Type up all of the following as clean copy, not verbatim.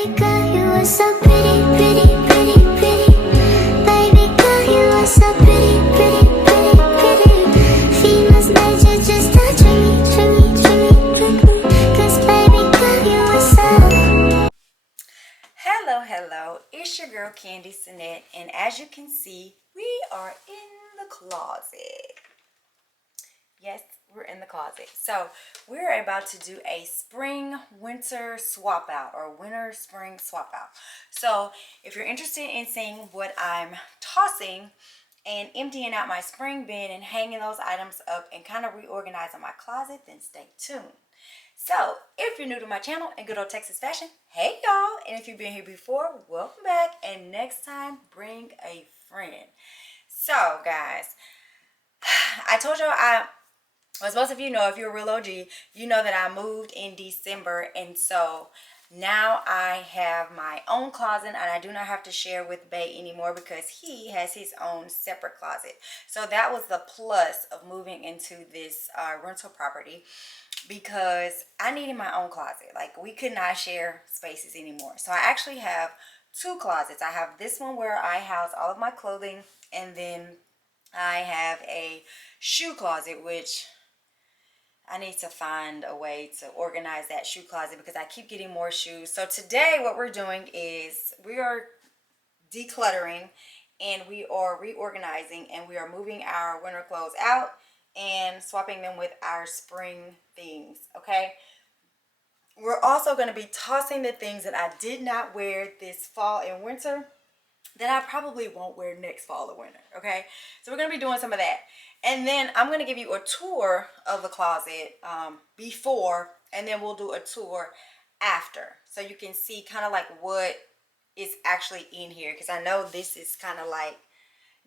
Baby girl, you are so pretty, pretty, pretty, pretty. Baby girl, you are so pretty, pretty, pretty, pretty. Females nature just a dreamy, dreamy, dreamy, dreamy. 'Cause baby girl, you are so. Hello, it's your girl CandySenette, and as you can see, we are in the closet. Yes, we're in the closet. So we're about to do a spring-winter swap out, or winter-spring swap out. So if you're interested in seeing what I'm tossing and emptying out my spring bin and hanging those items up and kind of reorganizing my closet, then stay tuned. So, if you're new to my channel in good old Texas fashion, hey y'all, and if you've been here before, welcome back, and next time, bring a friend. So, guys, I told y'all as most of you know, if you're a real OG, you know that I moved in December, and so now I have my own closet, and I do not have to share with Bay anymore because he has his own separate closet. So that was the plus of moving into this rental property, because I needed my own closet. Like, we could not share spaces anymore. So I actually have two closets. I have this one where I house all of my clothing, and then I have a shoe closet, which I need to find a way to organize that shoe closet because I keep getting more shoes. So today what we're doing is we are decluttering, and we are reorganizing, and we are moving our winter clothes out and swapping them with our spring things. Okay, we're also going to be tossing the things that I did not wear this fall and winter that I probably won't wear next fall or winter. Okay, so we're going to be doing some of that, and then I'm going to give you a tour of the closet before, and then we'll do a tour after, so you can see kind of like what is actually in here, because I know this is kind of like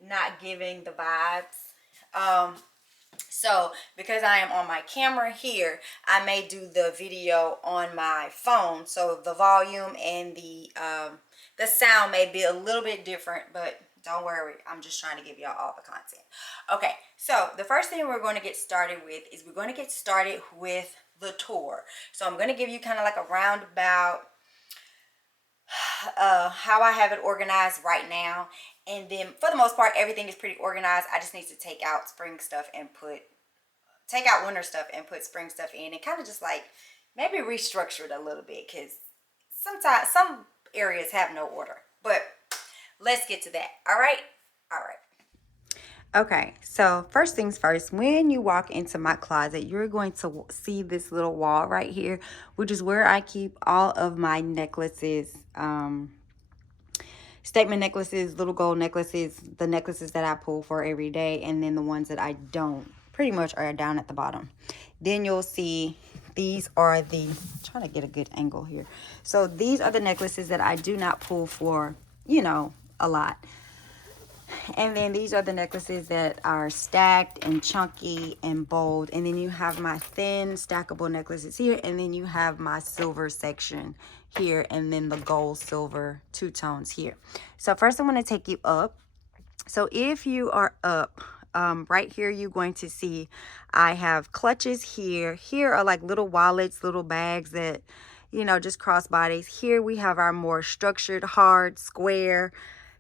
not giving the vibes. So because I am on my camera here, I may do the video on my phone, so the volume and the sound may be a little bit different, but don't worry, I'm just trying to give y'all all the content. Okay, so the first thing we're going to get started with is we're going to get started with the tour. So I'm going to give you kind of like a roundabout how I have it organized right now, and then for the most part everything is pretty organized. I just need to take out spring stuff and take out winter stuff and put spring stuff in, and kind of just like maybe restructure it a little bit, because sometimes some areas have no order. But let's get to that. All right. Okay, so first things first, when you walk into my closet, you're going to see this little wall right here, which is where I keep all of my necklaces, statement necklaces, little gold necklaces, the necklaces that I pull for every day, and then the ones that I don't pretty much are down at the bottom. Then you'll see these are the, I'm trying to get a good angle here. So these are the necklaces that I do not pull for, you know, a lot. And then these are the necklaces that are stacked and chunky and bold. And then you have my thin stackable necklaces here. And then you have my silver section here. And then the gold silver two tones here. So first I'm going to take you up. So if you are up, right here, you're going to see I have clutches here. Here are like little wallets, little bags that, you know, just crossbodies. Here we have our more structured, hard, square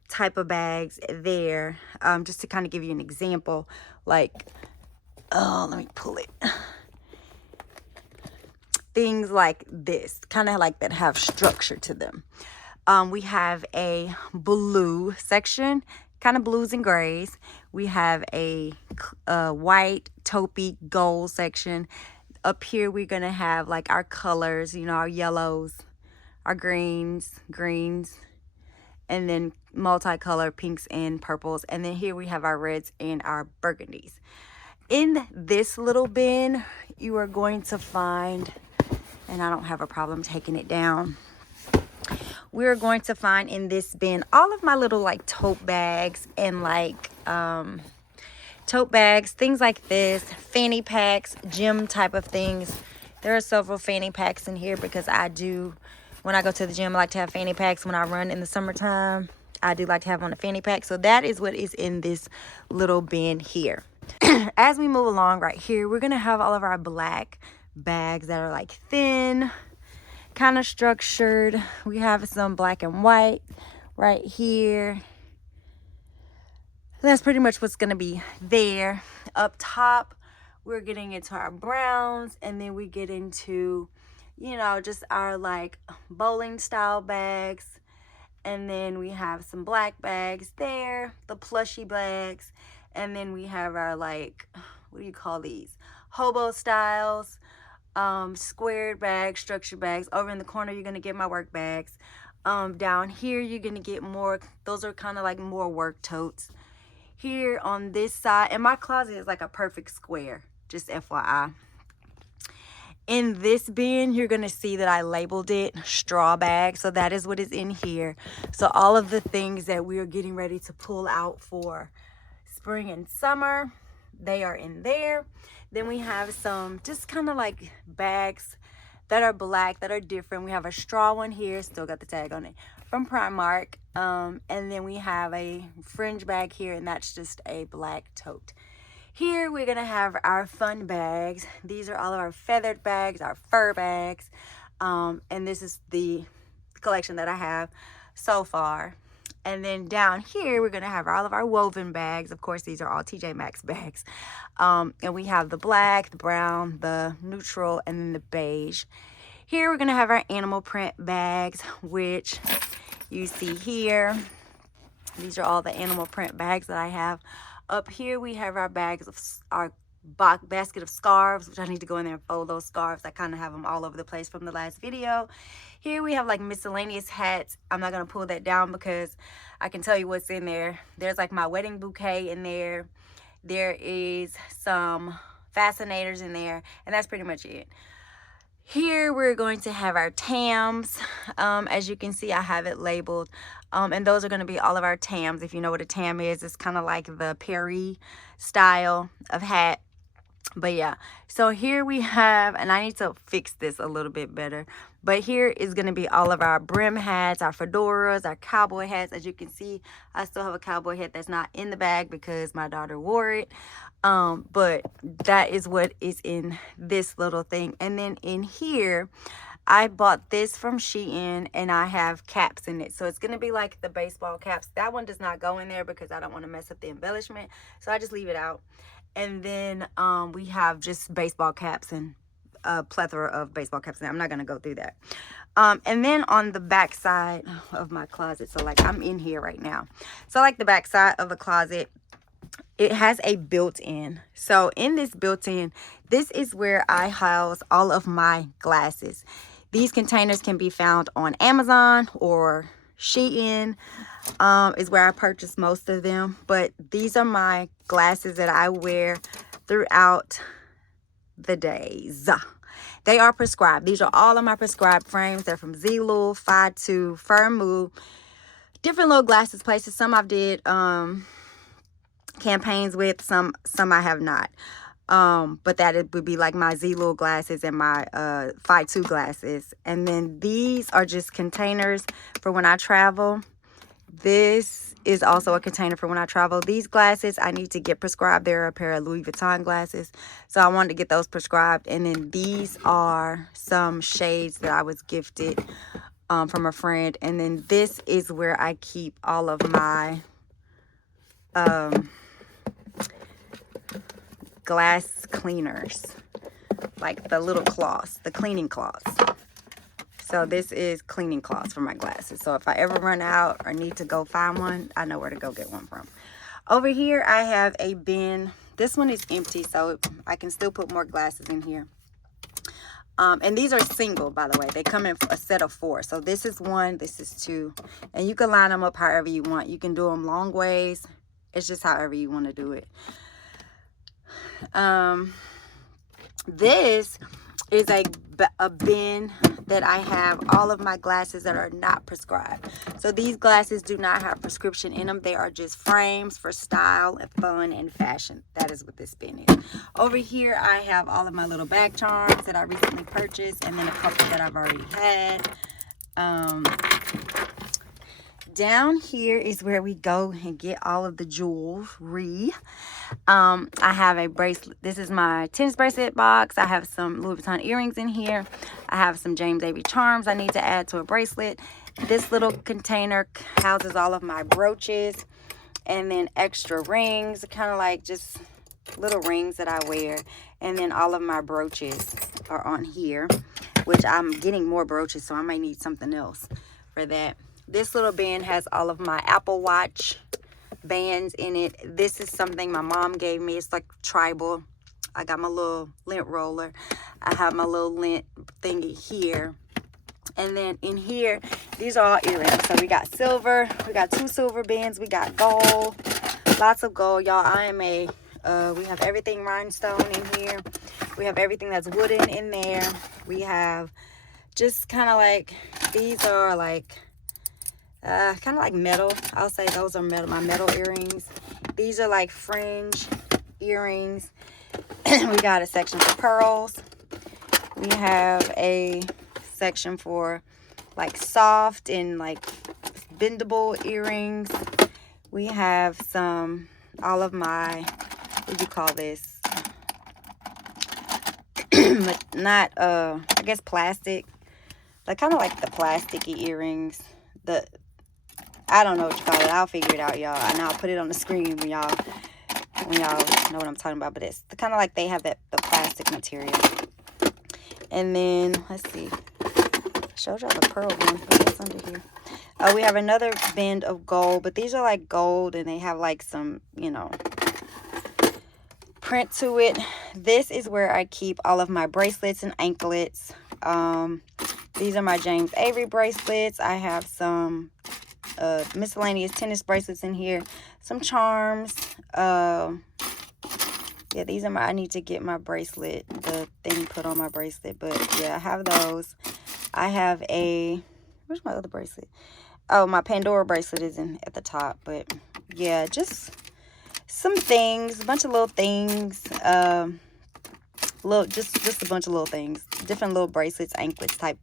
type of bags there. Just to kind of give you an example, like, oh, let me pull it. Things like this, kind of like that have structure to them. We have a blue section, kind of blues and grays. We have a white, taupey, gold section. Up here, we're going to have like our colors, you know, our yellows, our greens, and then multicolor pinks and purples. And then here we have our reds and our burgundies. In this little bin, you are going to find, and I don't have a problem taking it down, we're going to find in this bin all of my little like tote bags and like tote bags, things like this, fanny packs, gym type of things. There are several fanny packs in here because I do, when I go to the gym, I like to have fanny packs. When I run in the summertime, I do like to have on a fanny pack. So that is what is in this little bin here. As we move along right here, we're going to have all of our black bags that are like thin kind of structured. We have some black and white right here. That's pretty much what's going to be there. Up top, we're getting into our browns, and then we get into, you know, just our like bowling style bags. And then we have some black bags there, the plushy bags. And then we have our like, what do you call these? Hobo styles, squared bags, structured bags. Over in the corner, you're going to get my work bags. Down here, you're going to get more, those are kind of like more work totes. Here on this side, and my closet is like a perfect square, just FYI. In this bin, you're going to see that I labeled it straw bag. So that is what is in here. So all of the things that we are getting ready to pull out for spring and summer, they are in there. Then we have some just kind of like bags that are black, that are different. We have a straw one here, still got the tag on it, from Primark. And then we have a fringe bag here, and that's just a black tote. Here we're gonna have our fun bags. These are all of our feathered bags, our fur bags. And this is the collection that I have so far. And then down here, we're gonna have all of our woven bags. Of course, these are all TJ Maxx bags. And we have the black, the brown, the neutral, and then the beige. Here, we're gonna have our animal print bags, which you see here. These are all the animal print bags that I have. Up here, we have our bags of our basket of scarves, which I need to go in there and fold those scarves. I kind of have them all over the place from the last video. Here we have like miscellaneous hats. I'm not going to pull that down because I can tell you what's in there. There's like my wedding bouquet in there. There is some fascinators in there, and that's pretty much it. Here we're going to have our Tams. As you can see, I have it labeled. And those are going to be all of our Tams. If you know what a Tam is, it's kind of like the Perry style of hat. But yeah, so here we have, and I need to fix this a little bit better, but here is going to be all of our brim hats, our fedoras, our cowboy hats. As you can see, I still have a cowboy hat that's not in the bag because my daughter wore it. But that is what is in this little thing. And then in here, I bought this from Shein, and I have caps in it. So it's going to be like the baseball caps. That one does not go in there because I don't want to mess up the embellishment. So I just leave it out. And then we have just baseball caps and a plethora of baseball caps. And I'm not going to go through that. And then on the back side of my closet, so like I'm in here right now. So like the back side of the closet, it has a built-in. So in this built-in, this is where I house all of my glasses. These containers can be found on Amazon or Shein is where I purchase most of them. But these are my glasses that I wear throughout the days. They are prescribed. These are all of my prescribed frames. They're from Zelu, Fatu, Firmoo, different little glasses places. Some I've did campaigns with, some I have not. But that it would be like my Zelu glasses and my Fatu glasses. And then these are just containers for when I travel. This is also a container for when I travel. These glasses I need to get prescribed. They're a pair of Louis Vuitton glasses, so I wanted to get those prescribed. And then these are some shades that I was gifted from a friend. And then this is where I keep all of my glass cleaners, like the little cloths, the cleaning cloths. So this is cleaning cloths for my glasses. So if I ever run out or need to go find one, I know where to go get one from. Over here, I have a bin. This one is empty, so I can still put more glasses in here. And these are single, by the way. They come in a set of 4. So this is 1, this is 2. And you can line them up however you want. You can do them long ways. It's just however you want to do it. This is a bin that I have all of my glasses that are not prescribed. So these glasses do not have prescription in them. They are just frames for style and fun and fashion. That is what this bin is. Over here, I have all of my little bag charms that I recently purchased, and then a couple that I've already had. Down here is where we go and get all of the jewelry. I have a bracelet. This is my tennis bracelet box. I have some Louis Vuitton earrings in here. I have some James Avery charms I need to add to a bracelet. This little container houses all of my brooches, and then extra rings, kind of like just little rings that I wear. And then all of my brooches are on here, which I'm getting more brooches, so I might need something else for that. This little band has all of my Apple Watch bands in it. This is something my mom gave me. It's like tribal. I got my little lint roller. I have my little lint thingy here. And then in here, these are all earrings. So we got silver. We got 2 silver bands. We got gold. Lots of gold, y'all. I am a, we have everything rhinestone in here. We have everything that's wooden in there. We have just kind of like, these are like, kind of like metal. I'll say those are metal, my metal earrings. These are like fringe earrings. We got a section for pearls. We have a section for like soft and like bendable earrings. We have some, all of my, what do you call this? Not, I guess plastic. Like kind of like the plasticky earrings. I don't know what you call it. I'll figure it out, y'all. And I'll put it on the screen when y'all know what I'm talking about. But it's kind of like they have the plastic material. And then, let's see. I showed y'all the pearl one, but that's under here. We have another band of gold, but these are like gold and they have like some, you know, print to it. This is where I keep all of my bracelets and anklets. These are my James Avery bracelets. I have some miscellaneous tennis bracelets in here, some charms. Yeah, these are my, I need to get my bracelet, the thing put on my bracelet, but yeah, I have those. I have a, where's my other bracelet? Oh, my Pandora bracelet is in at the top, but yeah, just some things, a bunch of little things, just a bunch of little things, different little bracelets, anklets type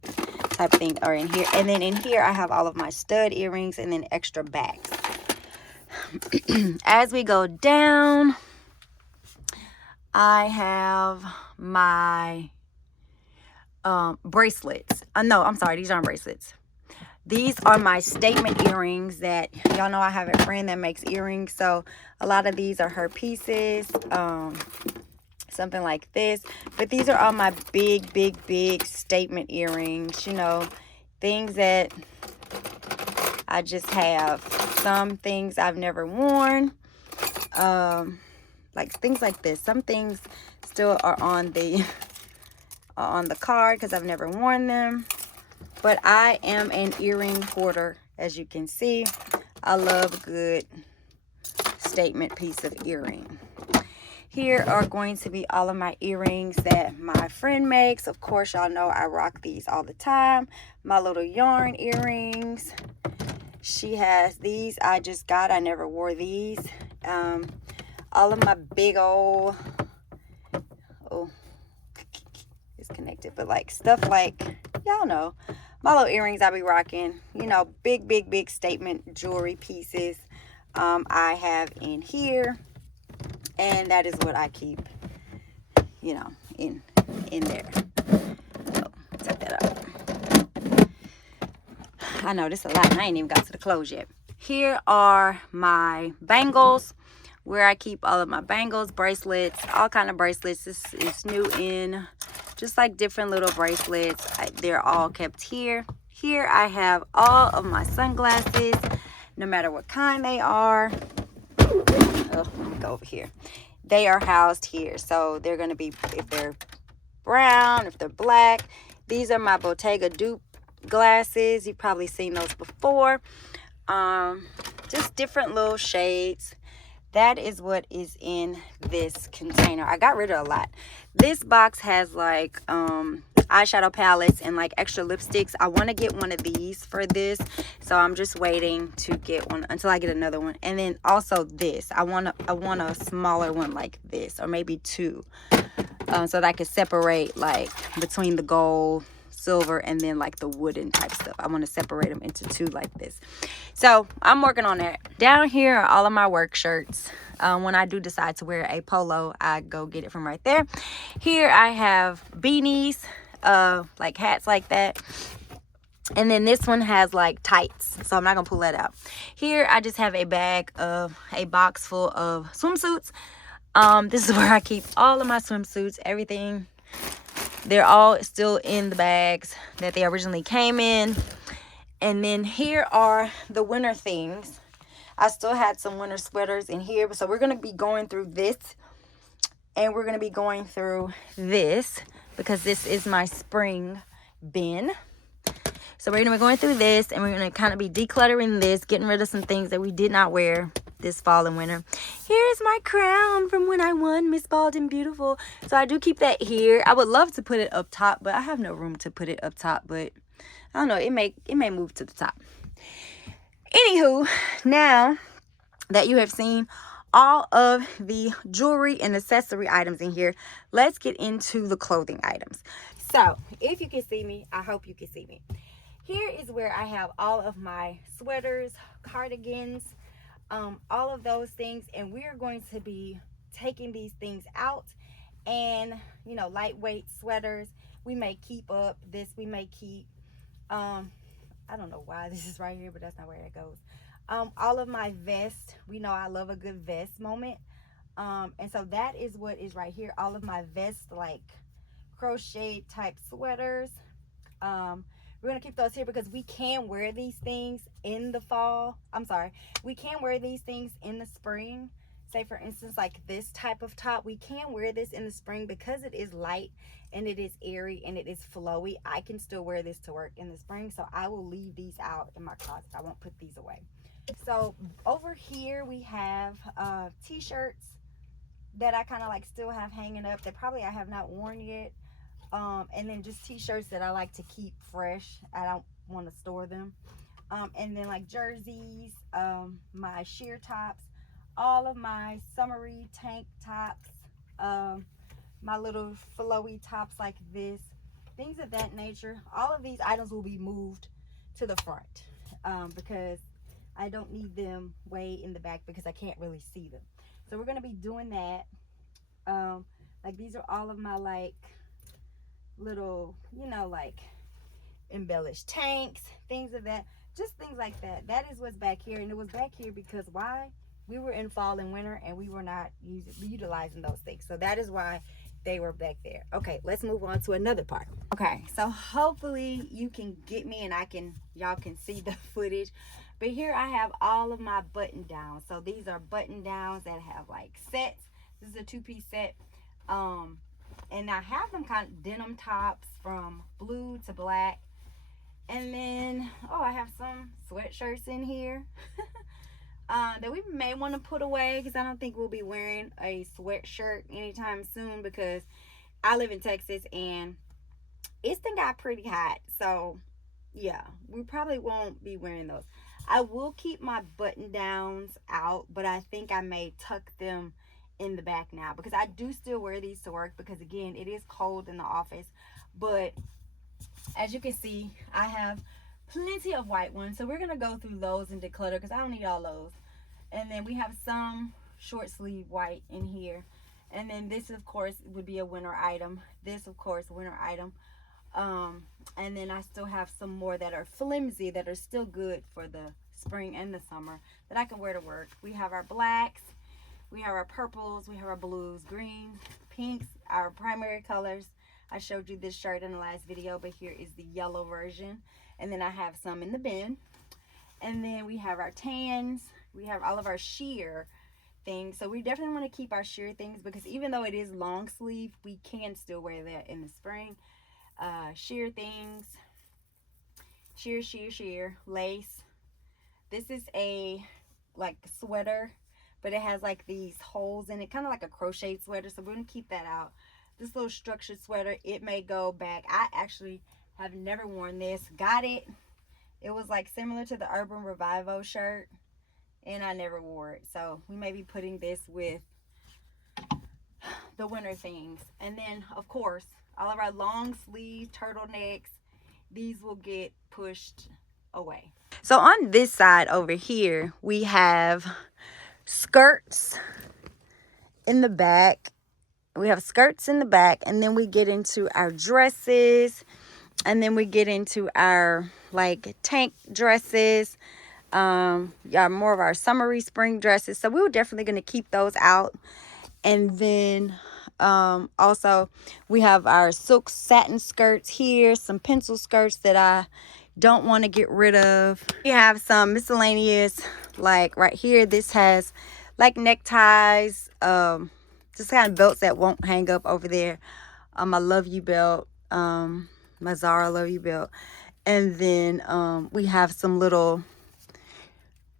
thing are in here. And then in here I have all of my stud earrings and then extra bags. As we go down, I have my bracelets. No, I'm sorry, these aren't bracelets. These are my statement earrings that y'all know I have a friend that makes earrings, so a lot of these are her pieces, something like this. But these are all my big statement earrings, you know, things that I just have. Some things I've never worn, like things like this. Some things still are on the card because I've never worn them. But I am an earring hoarder, as you can see. I love a good statement piece of earring. Here are going to be all of my earrings that my friend makes. Of course, y'all know I rock these all the time. My little yarn earrings. She has these I just got. I never wore these. All of my big old, oh, it's connected, but like stuff like, y'all know, my little earrings I be rocking, you know, big statement jewelry pieces I have in here, and that is what I keep, you know, in there. So take that out. I know this is a lot and I ain't even got to the clothes yet. Here are my bangles, where I keep all of my bangles, bracelets, all kind of bracelets. This is new in just like different little bracelets. They're all kept here. Here I have all of my sunglasses, no matter what kind they are. Oh, let me go over here. They are housed here. So they're going to be, if they're brown, if they're black. These are my Bottega dupe glasses. You've probably seen those before. Just different little shades. That is what is in this container. I got rid of a lot. This box has like eyeshadow palettes and like extra lipsticks. I want to get one of these for this, so I'm just waiting to get one until I get another one. And then also this, I want a smaller one like this, or maybe two, so that I can separate like between the gold, silver, and then like the wooden type stuff. I want to separate them into two like this. So I'm working on that. Down here are all of my work shirts. When I do decide to wear a polo, I go get it from right there. Here I have beanies. like hats like that. And then this one has like tights, so I'm not gonna pull that out. Here I just have a box full of swimsuits. This is where I keep all of my swimsuits, everything. They're all still in the bags that they originally came in. And then here are the winter things. I still had some winter sweaters in here, so we're gonna be going through this, and we're gonna be going through this because this is my spring bin. So we're going to be going through this, and we're going to kind of be decluttering this, getting rid of some things that we did not wear this fall and winter. Here's my crown from when I won Miss Bald and Beautiful. So I do keep that here. I would love to put it up top, but I have no room to put it up top. But I don't know. It may move to the top. Anywho, now that you have seen all of the jewelry and accessory items in here, let's get into the clothing items. So if you can see me, I hope you can see me. Here is where I have all of my sweaters, cardigans, all of those things, and we're going to be taking these things out. And you know, lightweight sweaters we may keep up. This we may keep. I don't know why this is right here, but that's not where it goes. All of my vests, we know I love a good vest moment, and so that is what is right here. All of my vests, like crochet type sweaters, we're gonna keep those here because we can wear these things in the fall. We can wear these things in the spring. Say for instance, like this type of top, we can wear this in the spring because it is light and it is airy and it is flowy. I can still wear this to work in the spring, so I will leave these out in my closet. I won't put these away. So over here we have t-shirts that I kind of like still have hanging up that probably I have not worn yet. And then just t-shirts that I like to keep fresh. I don't want to store them. And then like jerseys, my sheer tops, all of my summery tank tops, my little flowy tops like this, things of that nature. All of these items will be moved to the front because I don't need them way in the back because I can't really see them. So we're going to be doing that. Like these are all of my like little, you know, like embellished tanks, things of that, just things like that. That is what's back here. And it was back here because why? We were in fall and winter and we were not utilizing those things. So that is why they were back there. Okay, let's move on to another part. Okay, so hopefully you can get me and y'all can see the footage. But here I have all of my button downs. So these are button downs that have like sets. This is a 2-piece set. And I have them kind of denim tops from blue to black. And then, I have some sweatshirts in here that we may want to put away because I don't think we'll be wearing a sweatshirt anytime soon because I live in Texas and it's done got pretty hot. So, yeah, we probably won't be wearing those. I will keep my button downs out, but I think I may tuck them in the back now because I do still wear these to work because again it is cold in the office. But as you can see, I have plenty of white ones, so we're gonna go through those and declutter because I don't need all those. And then we have some short sleeve white in here, and then this of course would be a winter item. This of course winter item. And then I still have some more that are flimsy that are still good for the spring and the summer that I can wear to work. We have our blacks, we have our purples, we have our blues, greens, pinks, our primary colors. I showed you this shirt in the last video, but here is the yellow version. And then I have some in the bin. And then we have our tans. We have all of our sheer things. So we definitely want to keep our sheer things because even though it is long sleeve, we can still wear that in the spring. Sheer things. Sheer, lace. This is a like sweater, but it has like these holes in it, kind of like a crochet sweater, so we're gonna keep that out. This little structured sweater, it may go back. I actually have never worn this. Got it. It was like similar to the Urban Revival shirt, and I never wore it. So we may be putting this with the winter things. And then of course all of our long sleeve turtlenecks, these will get pushed away. So on this side over here we have skirts in the back, we have skirts in the back, and then we get into our dresses, and then we get into our like tank dresses, yeah, more of our summery spring dresses. So we were definitely going to keep those out. And then also we have our silk satin skirts here, some pencil skirts that I don't want to get rid of. We have some miscellaneous, like right here, this has like neckties, just kind of belts that won't hang up over there. My Love You belt, my Zara Love You belt. And then we have some little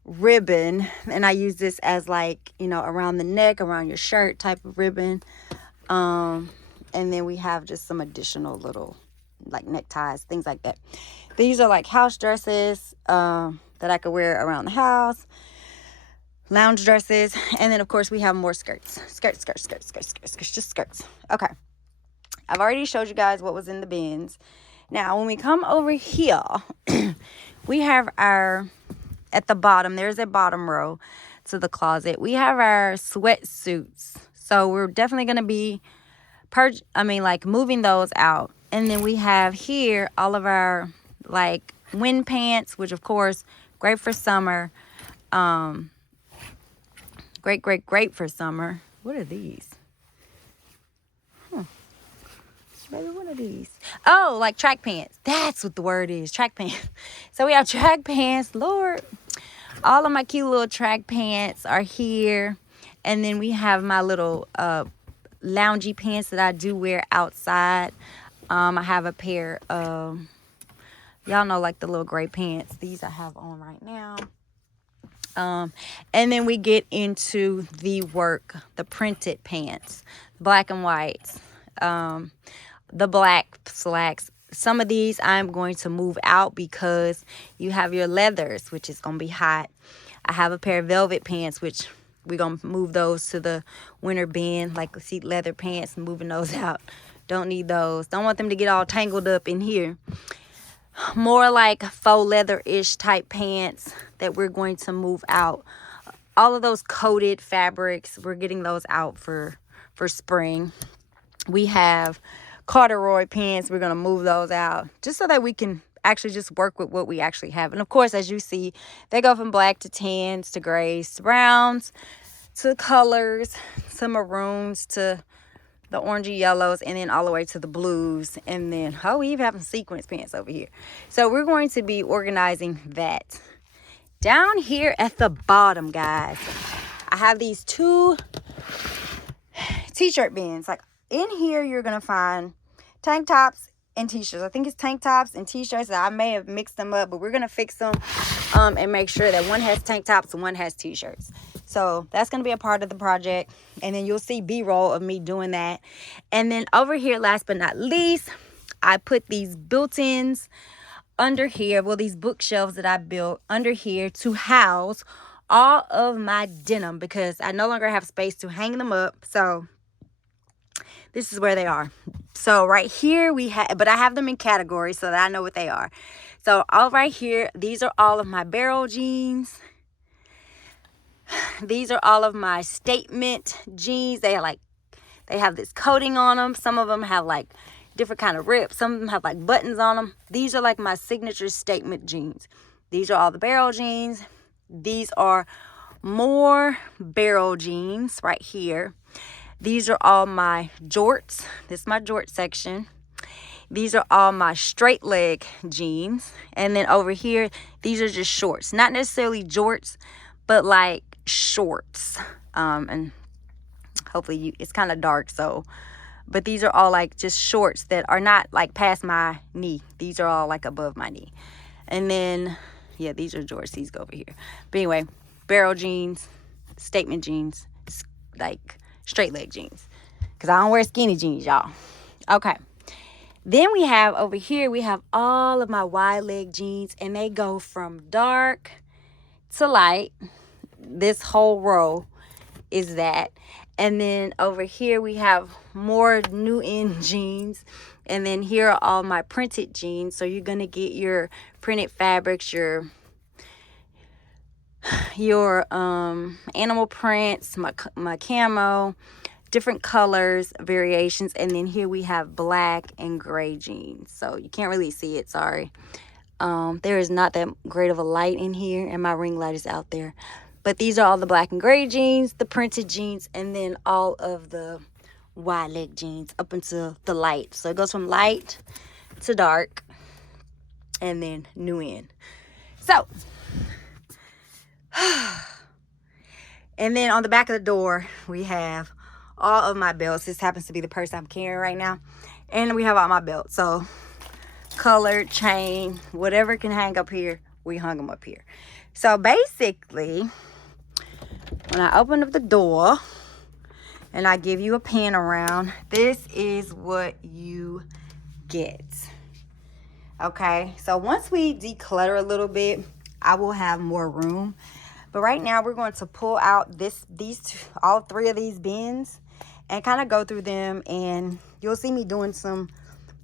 ribbon, and I use this as like, you know, around the neck, around your shirt type of ribbon. And then we have just some additional little like neckties, things like that. These are like house dresses that I could wear around the house, lounge dresses. And then of course we have more skirts, just skirts. Okay, I've already showed you guys what was in the bins. Now when we come over here, we have our, at the bottom, there's a bottom row to the closet. We have our sweatsuits. So we're definitely going to be moving those out. And then we have here all of our like wind pants, which of course, great for summer. Great for summer. What are these? Baby, what are these? Oh, like track pants. That's what the word is, track pants. So we have track pants. Lord, all of my cute little track pants are here. And then we have my little loungy pants that I do wear outside. I have a pair of, y'all know, like the little gray pants. These I have on right now. And then we get into the printed pants, black and whites, the black slacks. Some of these I'm going to move out because you have your leathers, which is going to be hot. I have a pair of velvet pants, which we're going to move those to the winter bin, like see leather pants, moving those out. Don't need those. Don't want them to get all tangled up in here. More like faux leather-ish type pants that we're going to move out. All of those coated fabrics, we're getting those out for spring. We have corduroy pants. We're going to move those out just so that we can actually just work with what we actually have. And of course, as you see, they go from black to tans to grays to browns to colors to maroons to the orangey yellows, and then all the way to the blues. And then, oh, we even have some sequence pants over here. So we're going to be organizing that. Down here at the bottom, guys, I have these two t-shirt bins. Like in here, you're going to find tank tops and t-shirts. I think it's tank tops and t-shirts. I may have mixed them up, but we're going to fix them and make sure that one has tank tops and one has t-shirts. So that's going to be a part of the project. And then you'll see B-roll of me doing that. And then over here, last but not least, I put these built-ins under here. Well, these bookshelves that I built under here to house all of my denim because I no longer have space to hang them up. So this is where they are. So right here we have, but I have them in categories so that I know what they are. So all right here, these are all of my barrel jeans. These are all of my statement jeans. They have this coating on them. Some of them have like different kind of rips. Some of them have like buttons on them. These are like my signature statement jeans. These are all the barrel jeans. These are more barrel jeans right here. These are all my jorts. This is my jort section. These are all my straight leg jeans. And then over here, these are just shorts. Not necessarily jorts, but like shorts. And hopefully it's kind of dark, so. But these are all like just shorts that are not like past my knee. These are all like above my knee. And then, yeah, these are jorts. These go over here. But anyway, barrel jeans, statement jeans, like straight leg jeans, because I don't wear skinny jeans, y'all. Okay, then we have over here, we have all of my wide leg jeans, and they go from dark to light. This whole row is that. And then over here we have more new in jeans, and then here are all my printed jeans. So you're gonna get your printed fabrics, your animal prints, my camo, different colors, variations. And then here we have black and gray jeans. So you can't really see it, sorry. There is not that great of a light in here, and my ring light is out there. But these are all the black and gray jeans, the printed jeans, and then all of the wide leg jeans up into the light. So it goes from light to dark and then new in. So, and then on the back of the door, we have all of my belts. This happens to be the purse I'm carrying right now. And we have all my belts. So, colored, chain, whatever can hang up here, we hung them up here. So, basically, when I open up the door and I give you a pan around, this is what you get. Okay, so once we declutter a little bit, I will have more room. But right now we're going to pull out all three of these bins and kind of go through them, and you'll see me doing some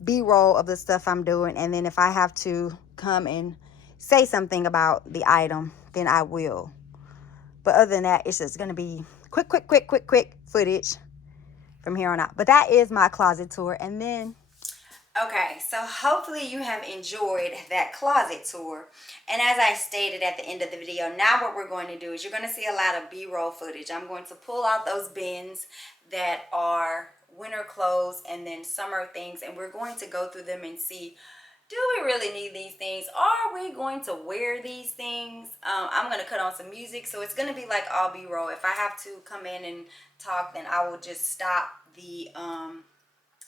B-roll of the stuff I'm doing. And then if I have to come and say something about the item, then I will. But other than that, it's just going to be quick footage from here on out. But that is my closet tour. And then, okay, so hopefully you have enjoyed that closet tour. And as I stated at the end of the video, now what we're going to do is you're going to see a lot of B-roll footage. I'm going to pull out those bins that are winter clothes and then summer things, and we're going to go through them and see, do we really need these things? Are we going to wear these things? I'm going to cut on some music, so it's going to be like all B-roll. If I have to come in and talk, then I will just stop the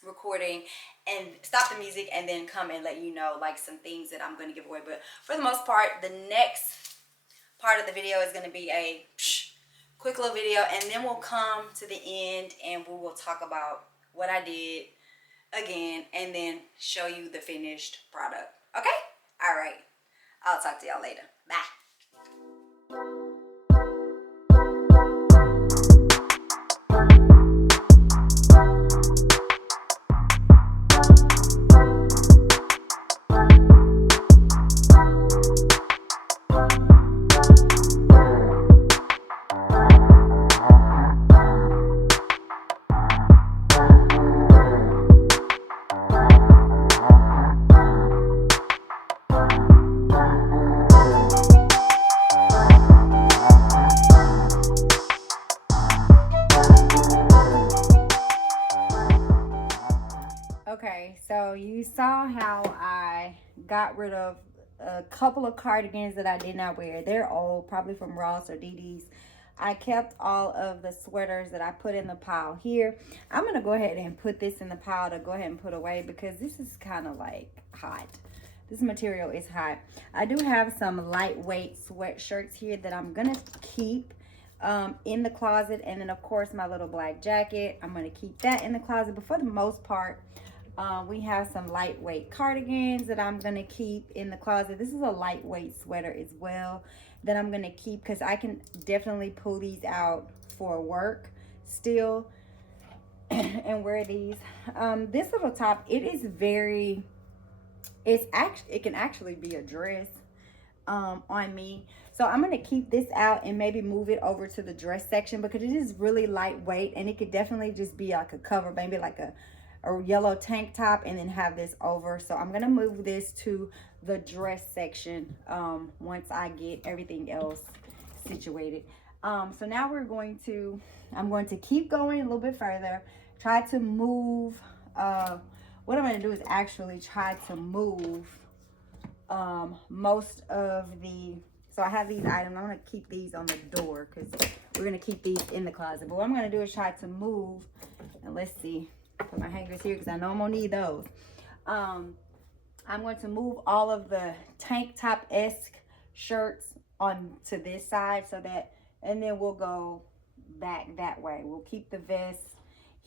recording and stop the music and then come and let you know like some things that I'm going to give away. But for the most part, the next part of the video is going to be a quick little video, and then we'll come to the end and we will talk about what I did again and then show you the finished product. Okay? All right. I'll talk to y'all later. Bye. Okay, so you saw how I got rid of a couple of cardigans that I did not wear. They're old, probably from Ross or DD's. I kept all of the sweaters that I put in the pile here. I'm going to go ahead and put this in the pile to go ahead and put away because this is kind of like hot. This material is hot. I do have some lightweight sweatshirts here that I'm going to keep in the closet. And then, of course, my little black jacket. I'm going to keep that in the closet. But for the most part, we have some lightweight cardigans that I'm going to keep in the closet. This is a lightweight sweater as well that I'm going to keep because I can definitely pull these out for work still and wear these. This little top, it can actually be a dress on me. So I'm going to keep this out and maybe move it over to the dress section because it is really lightweight and it could definitely just be like a cover, maybe like a yellow tank top and then have this over. So I'm going to move this to the dress section once I get everything else situated. So now I'm going to keep going a little bit further, try to move, what I'm going to do is actually try to move most of the, so I have these items, I'm going to keep these on the door because we're going to keep these in the closet. But what I'm going to do is try to move, and let's see, put my hangers here because I know I'm going to need those. I'm going to move all of the tank top-esque shirts on to this side so that, and then we'll go back that way. We'll keep the vest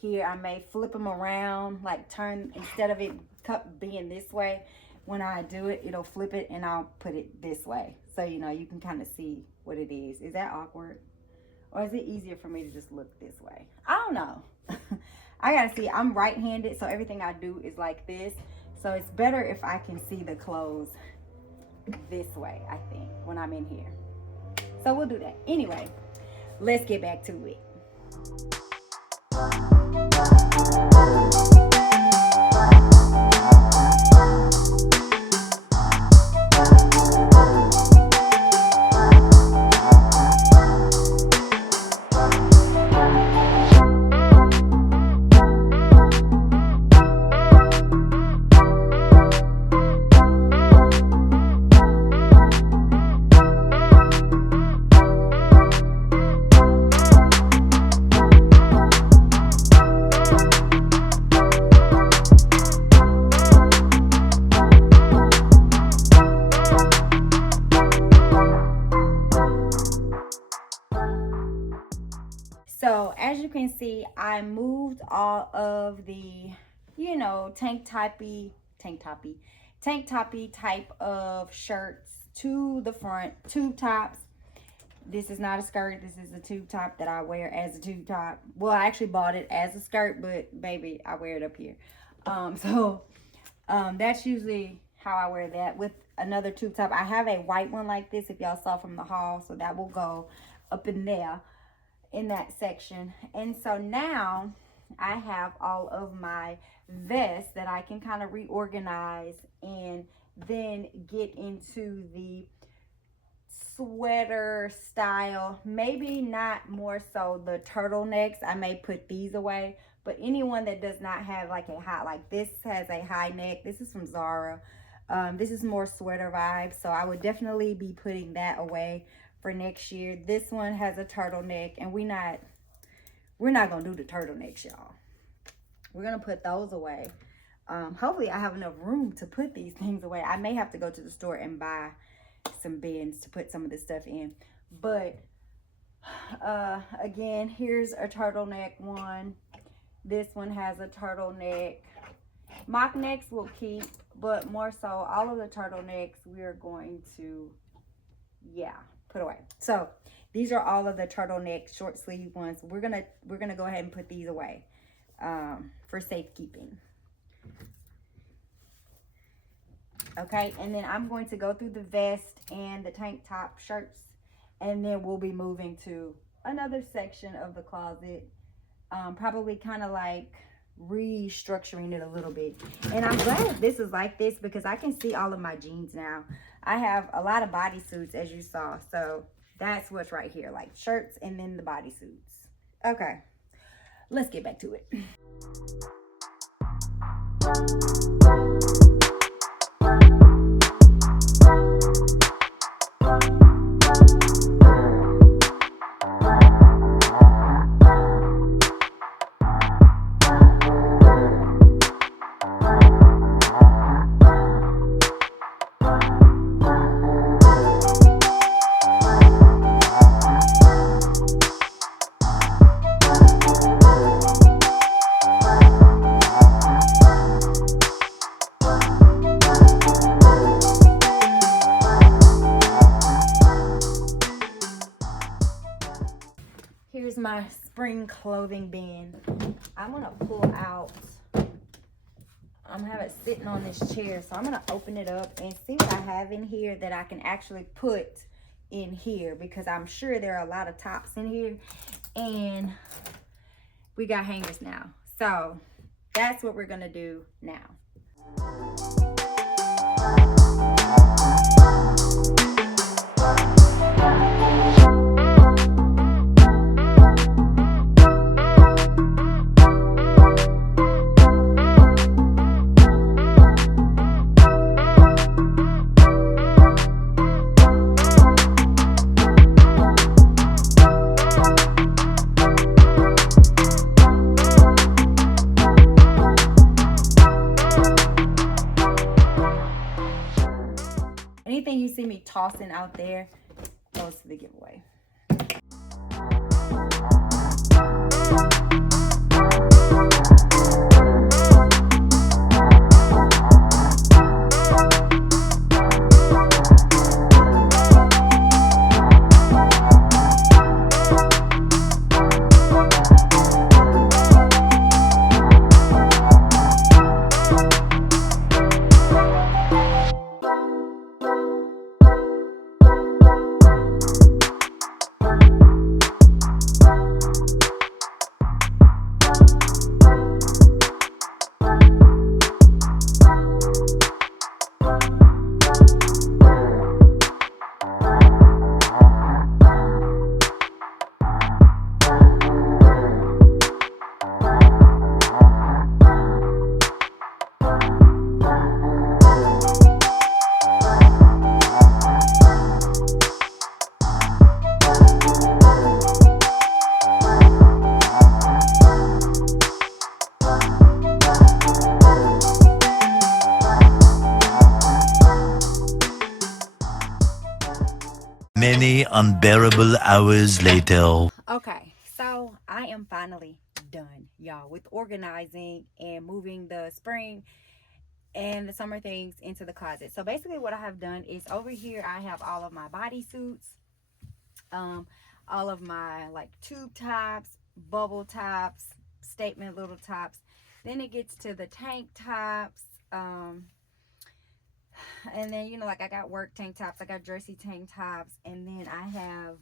here. I may flip them around, like turn, instead of it being this way, when I do it, it'll flip it and I'll put it this way. So, you know, you can kind of see what it is. Is that awkward? Or is it easier for me to just look this way? I don't know. I gotta see. I'm right-handed, so everything I do is like this. So it's better if I can see the clothes this way, I think, when I'm in here. So we'll do that. Anyway, let's get back to it. So as you can see, I moved all of the, tank toppy type of shirts to the front, tube tops. This is not a skirt. This is a tube top that I wear as a tube top. Well, I actually bought it as a skirt, but baby, I wear it up here. That's usually how I wear that with another tube top. I have a white one like this, if y'all saw from the haul, so that will go up in there in that section. And so now I have all of my vests that I can kind of reorganize and then get into the sweater style. Maybe not more so the turtlenecks. I may put these away, but anyone that does not have like a high, like this has a high neck. This is from Zara. This is more sweater vibes, so I would definitely be putting that away for next year. This one has a turtleneck, and we're not gonna do the turtlenecks, y'all. We're gonna put those away. Hopefully I have enough room to put these things away. I may have to go to the store and buy some bins to put some of this stuff in, but again, here's a turtleneck one. This one has a turtleneck. Mock necks will keep, but more so all of the turtlenecks we're going to put away. So these are all of the turtleneck short sleeve ones. We're gonna go ahead and put these away for safekeeping. Okay, and then I'm going to go through the vest and the tank top shirts, and then we'll be moving to another section of the closet, probably kind of like restructuring it a little bit. And I'm glad this is like this because I can see all of my jeans now. I have a lot of bodysuits, as you saw, so that's what's right here, like shirts and then the bodysuits. Okay, let's get back to it. Here's my spring clothing bin. I'm gonna pull out, I'm have it sitting on this chair, so I'm gonna open it up and see what I have in here that I can actually put in here, because I'm sure there are a lot of tops in here, and we got hangers now. So that's what we're gonna do now. Anything you see me tossing out there goes to the giveaway. Many unbearable hours later. Okay, so I am finally done, y'all, with organizing and moving the spring and the summer things into the closet. So basically what I have done is over here I have all of my bodysuits, all of my like tube tops, bubble tops, statement little tops. Then it gets to the tank tops, and then, you know, like I got work tank tops, I got dressy tank tops, and then I have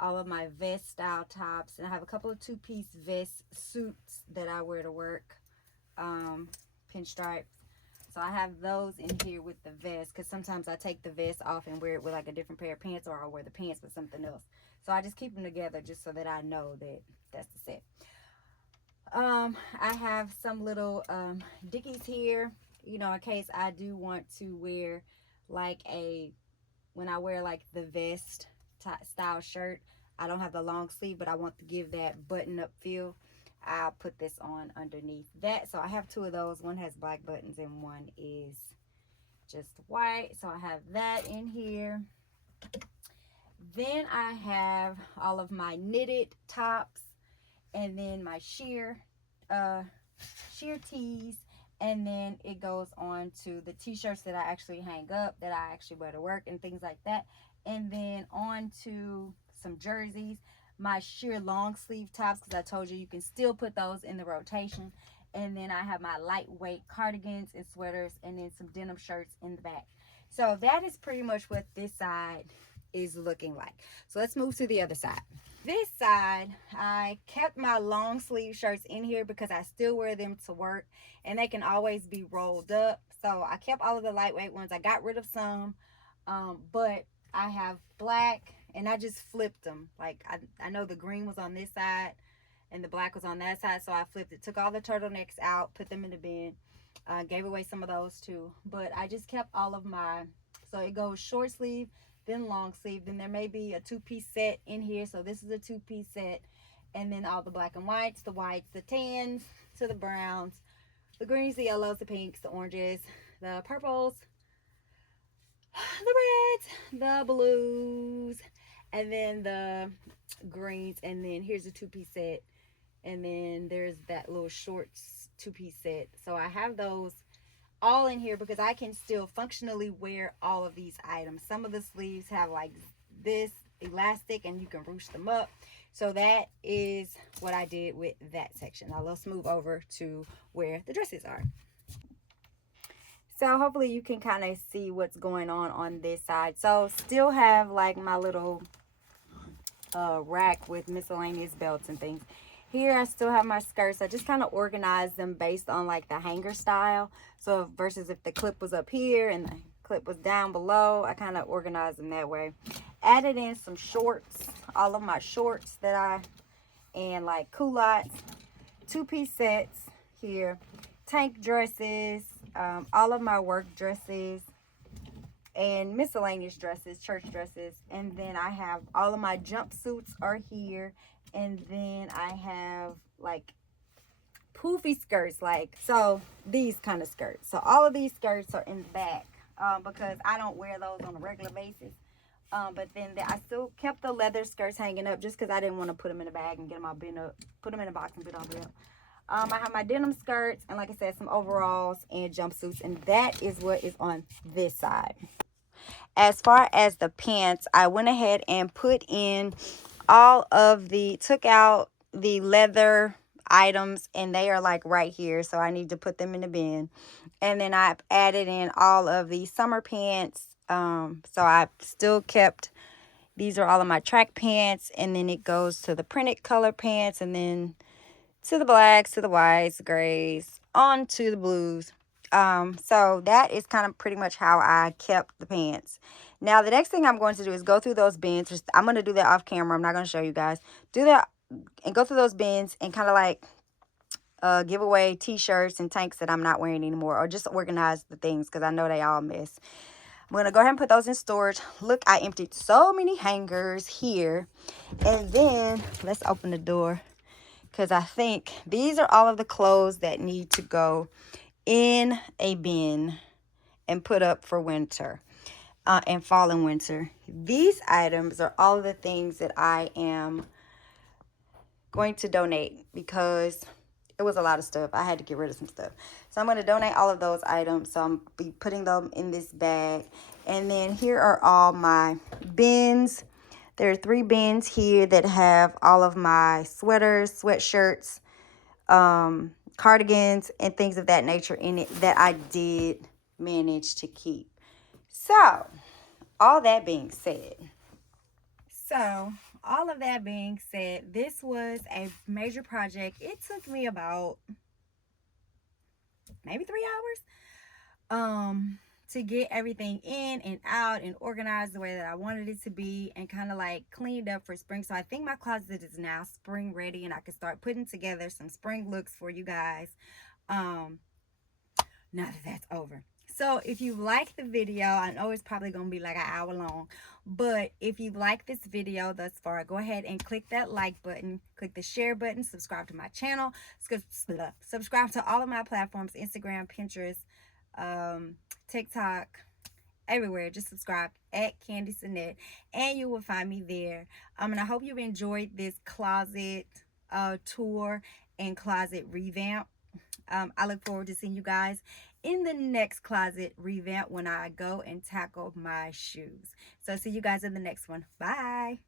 all of my vest style tops, and I have a couple of two-piece vest suits that I wear to work, pinstripes. So I have those in here with the vest, because sometimes I take the vest off and wear it with like a different pair of pants, or I'll wear the pants with something else. So I just keep them together just so that I know that that's the set. I have some little dickies here, you know, in case I do want to wear like when I wear like the vest style shirt, I don't have the long sleeve, but I want to give that button up feel. I'll put this on underneath that. So I have two of those. One has black buttons and one is just white. So I have that in here. Then I have all of my knitted tops, and then my sheer tees, and then it goes on to the t-shirts that I actually hang up, that I actually wear to work and things like that, and then on to some jerseys, my sheer long sleeve tops, because I told you can still put those in the rotation, and then I have my lightweight cardigans and sweaters, and then some denim shirts in the back. So that is pretty much what this side is looking like. So let's move to the other side. This side, I kept my long sleeve shirts in here because I still wear them to work, and they can always be rolled up. So I kept all of the lightweight ones. I got rid of some, but I have black, and I just flipped them. Like I know the green was on this side and the black was on that side, so I flipped it. Took all the turtlenecks out, put them in the bin, gave away some of those too. But I just kept all of my, so it goes short sleeve, then long sleeve, then there may be a two-piece set in here, so this is a two-piece set, and then all the black and whites, the tans to the browns, the greens, the yellows, the pinks, the oranges, the purples, the reds, the blues, and then the greens, and then here's a two-piece set, and then there's that little short two-piece set. So I have those all in here because I can still functionally wear all of these items. Some of the sleeves have like this elastic and you can ruche them up. So that is what I did with that section. Now let's move over to where the dresses are. So hopefully you can kind of see what's going on this side. So still have like my little rack with miscellaneous belts and things. Here I still have my skirts. I just kind of organized them based on like the hanger style. So versus if the clip was up here and the clip was down below, I kind of organized them that way. Added in some shorts, all of my shorts and like culottes, two-piece sets here, tank dresses, all of my work dresses, and miscellaneous dresses, church dresses. And then I have all of my jumpsuits are here. And then I have like poofy skirts, like, so these kind of skirts. So all of these skirts are in the back because I don't wear those on a regular basis. But then I still kept the leather skirts hanging up just because I didn't want to put them in a bag and get them all bin up, put them in a box and put them up. I have my denim skirts and, like I said, some overalls and jumpsuits, and that is what is on this side. As far as the pants, I went ahead and put in took out the leather items, and they are like right here, so I need to put them in the bin. And then I've added in all of the summer pants, so I've still kept, these are all of my track pants, and then it goes to the printed color pants, and then to the blacks, to the whites, grays, on to the blues. So that is kind of pretty much how I kept the pants. Now, the next thing I'm going to do is go through those bins. I'm going to do that off camera. I'm not going to show you guys. Do that and go through those bins and kind of like give away t-shirts and tanks that I'm not wearing anymore, or just organize the things because I know they all miss. I'm going to go ahead and put those in storage. Look, I emptied so many hangers here. And then let's open the door because I think these are all of the clothes that need to go in a bin and put up for winter. in fall and winter. These items are all of the things that I am going to donate because it was a lot of stuff. I had to get rid of some stuff. So I'm going to donate all of those items. So I'm be putting them in this bag. And then here are all my bins. There are 3 bins here that have all of my sweaters, sweatshirts, cardigans, and things of that nature in it that I did manage to keep. So, all that being said, this was a major project. It took me about maybe 3 hours to get everything in and out and organized the way that I wanted it to be, and kind of like cleaned up for spring. So I think my closet is now spring ready, and I can start putting together some spring looks for you guys now that that's over. So if you like the video, I know it's probably going to be like an hour long, but if you like this video thus far, go ahead and click that like button, click the share button, subscribe to my channel, subscribe to all of my platforms, Instagram, Pinterest, TikTok, everywhere. Just subscribe at CandySenette, and you will find me there. And I hope you enjoyed this closet tour and closet revamp. I look forward to seeing you guys in the next closet revamp when I go and tackle my shoes. So see you guys in the next one. Bye.